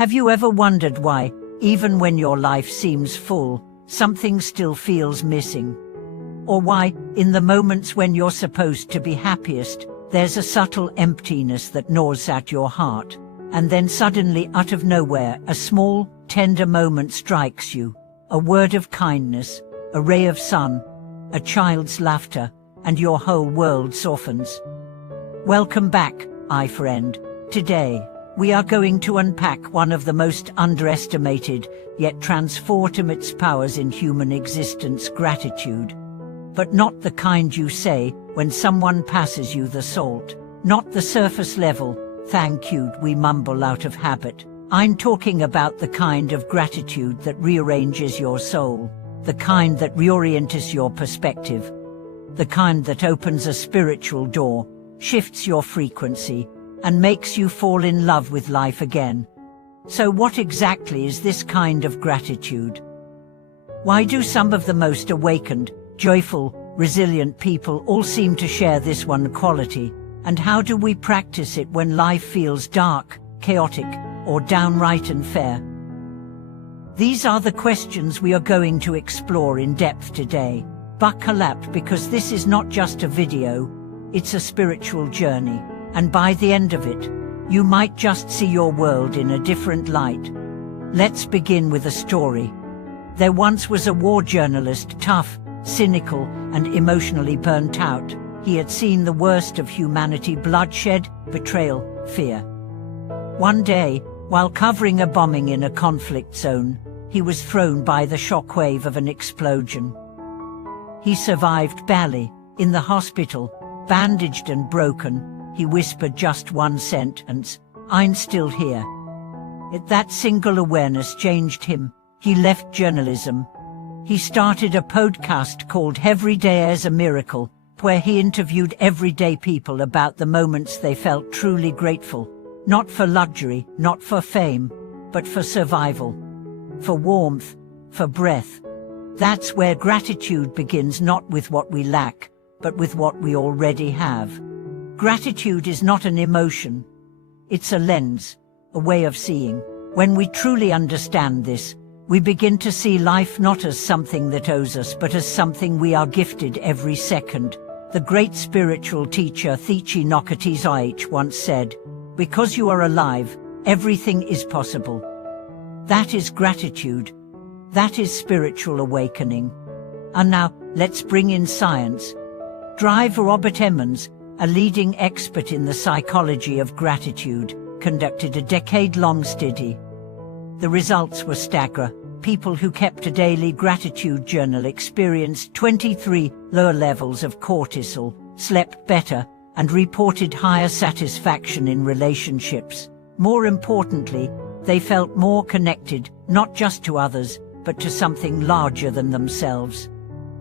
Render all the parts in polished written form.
Have you ever wondered why, even when your life seems full, something still feels missing? Or why, in the moments when you're supposed to be happiest, there's a subtle emptiness that gnaws at your heart, and then suddenly out of nowhere a small, tender moment strikes you, a word of kindness, a ray of sun, a child's laughter, and your whole world softens. Welcome back, my friend. Today, we are going to unpack one of the most underestimated, yet transformative powers in human existence: gratitude. But not the kind you say when someone passes you the salt. Not the surface level, "thank you" we mumble out of habit. I'm talking about the kind of gratitude that rearranges your soul, the kind that reorients your perspective, the kind that opens a spiritual door, shifts your frequency, and makes you fall in love with life again. So what exactly is this kind of gratitude? Why do some of the most awakened, joyful, resilient people all seem to share this one quality? And how do we practice it when life feels dark, chaotic, or downright unfair? These are the questions we are going to explore in depth today. Buckle up, because this is not just a video, it's a spiritual journey, and by the end of it, you might just see your world in a different light. Let's begin with a story. There once was a war journalist, tough, cynical, and emotionally burnt out. He had seen the worst of humanity: bloodshed, betrayal, fear. One day, while covering a bombing in a conflict zone, he was thrown by the shockwave of an explosion. He survived barely. In the hospital, bandaged and broken, he whispered just one sentence: "I'm still here." That single awareness changed him. He left journalism. He started a podcast called Every Day as a Miracle, where he interviewed everyday people about the moments they felt truly grateful. Not for luxury, not for fame, but for survival, for warmth, for breath. That's where gratitude begins, not with what we lack, but with what we already have. Gratitude is not an emotion. It's a lens, a way of seeing. When we truly understand this, we begin to see life not as something that owes us, but as something we are gifted every second. The great spiritual teacher Thich Nhat Hanh once said, "Because you are alive, everything is possible." That is gratitude. That is spiritual awakening. And now, let's bring in science. Dr. Robert Emmons, a leading expert in the psychology of gratitude, conducted a decade-long study. The results were staggering. People who kept a daily gratitude journal experienced 23 lower levels of cortisol, slept better, and reported higher satisfaction in relationships. More importantly, they felt more connected, not just to others, but to something larger than themselves.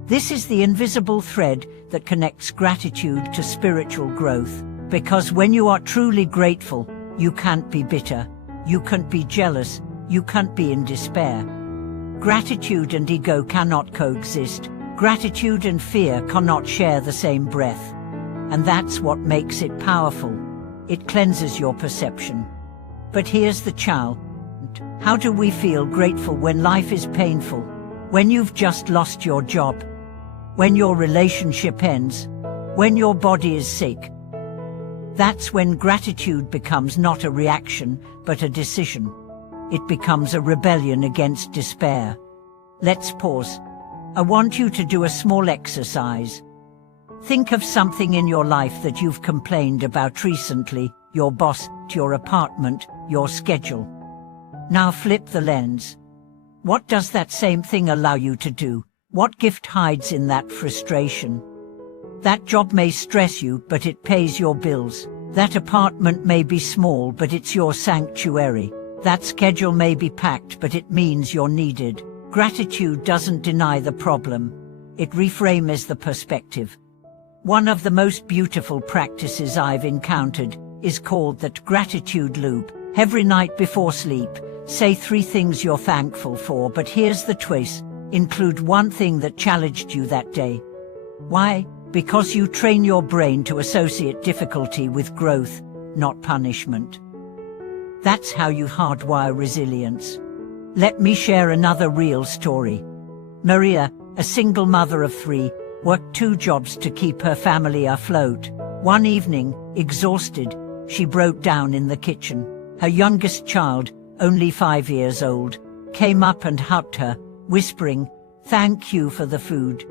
This is the invisible thread that connects gratitude to spiritual growth, because when you are truly grateful, you can't be bitter, you can't be jealous, you can't be in despair. Gratitude and ego cannot coexist. Gratitude and fear cannot share the same breath. And that's what makes it powerful. It cleanses your perception. But here's the challenge. How do we feel grateful when life is painful? When you've just lost your job? When your relationship ends? When your body is sick? That's when gratitude becomes not a reaction, but a decision. It becomes a rebellion against despair. Let's pause. I want you to do a small exercise. Think of something in your life that you've complained about recently: your boss, your apartment, your schedule. Now flip the lens. What does that same thing allow you to do? What gift hides in that frustration? That job may stress you, but it pays your bills. That apartment may be small, but it's your sanctuary. That schedule may be packed, but it means you're needed. Gratitude doesn't deny the problem. It reframes the perspective. One of the most beautiful practices I've encountered is called the gratitude loop. Every night before sleep, say 3 things you're thankful for, but here's the twist: include one thing that challenged you that day. Why? Because you train your brain to associate difficulty with growth, not punishment. That's how you hardwire resilience. Let me share another real story. Maria, a single mother of 3, worked 2 jobs to keep her family afloat. One evening, exhausted, she broke down in the kitchen. Her youngest child, only 5 years old, came up and hugged her, whispering, "Thank you for the food."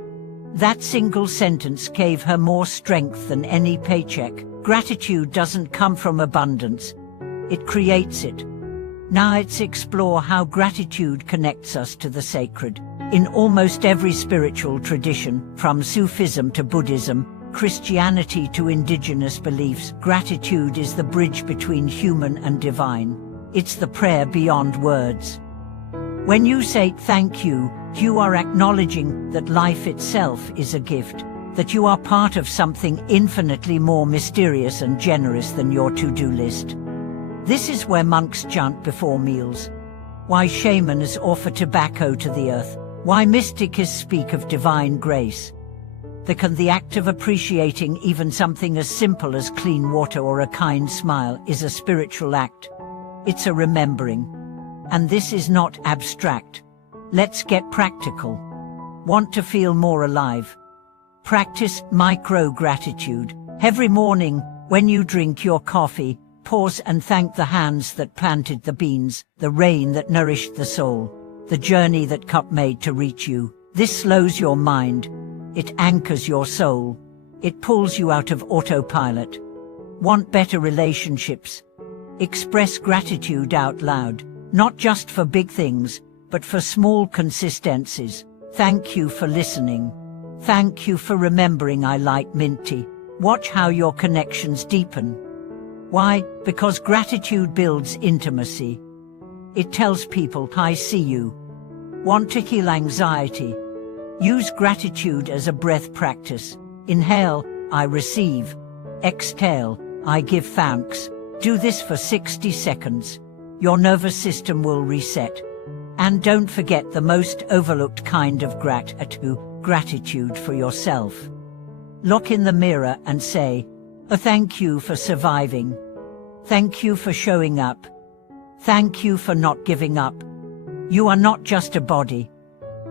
That single sentence gave her more strength than any paycheck. Gratitude doesn't come from abundance. It creates it. Now let's explore how gratitude connects us to the sacred. In almost every spiritual tradition, from Sufism to Buddhism, Christianity to indigenous beliefs, gratitude is the bridge between human and divine. It's the prayer beyond words. When you say thank you, you are acknowledging that life itself is a gift, that you are part of something infinitely more mysterious and generous than your to-do list. This is where monks chant before meals, why shamans offer tobacco to the earth, why mystics speak of divine grace. The act of appreciating even something as simple as clean water or a kind smile is a spiritual act. It's a remembering. And this is not abstract. Let's get practical. Want to feel more alive? Practice micro-gratitude. Every morning, when you drink your coffee, pause and thank the hands that planted the beans, the rain that nourished the soul, the journey that cup made to reach you. This slows your mind. It anchors your soul. It pulls you out of autopilot. Want better relationships? Express gratitude out loud, not just for big things, but for small consistencies. Thank you for listening. Thank you for remembering I like mint tea. Watch how your connections deepen. Why? Because gratitude builds intimacy. It tells people, I see you. Want to heal anxiety? Use gratitude as a breath practice. Inhale, I receive. Exhale, I give thanks. Do this for 60 seconds. Your nervous system will reset. And don't forget the most overlooked kind of gratitude for yourself. Look in the mirror and say, thank you for surviving. Thank you for showing up. Thank you for not giving up. You are not just a body.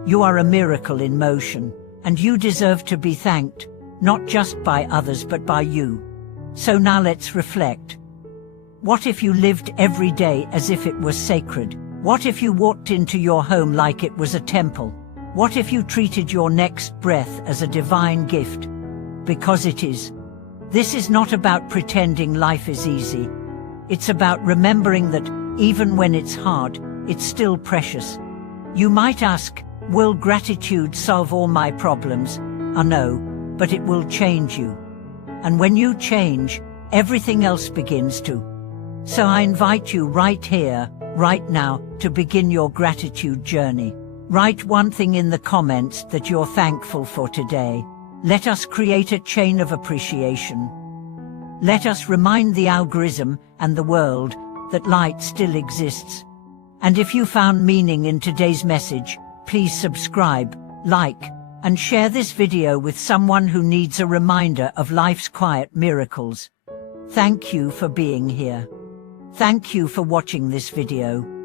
You are a miracle in motion, and you deserve to be thanked, not just by others but by you. So now let's reflect. What if you lived every day as if it was sacred? What if you walked into your home like it was a temple? What if you treated your next breath as a divine gift? Because it is. This is not about pretending life is easy. It's about remembering that, even when it's hard, it's still precious. You might ask, will gratitude solve all my problems? No, but it will change you. And when you change, everything else begins to. So I invite you right here, right now, to begin your gratitude journey. Write one thing in the comments that you're thankful for today. Let us create a chain of appreciation. Let us remind the algorithm and the world that light still exists. And if you found meaning in today's message, please subscribe, like, and share this video with someone who needs a reminder of life's quiet miracles. Thank you for being here. Thank you for watching this video.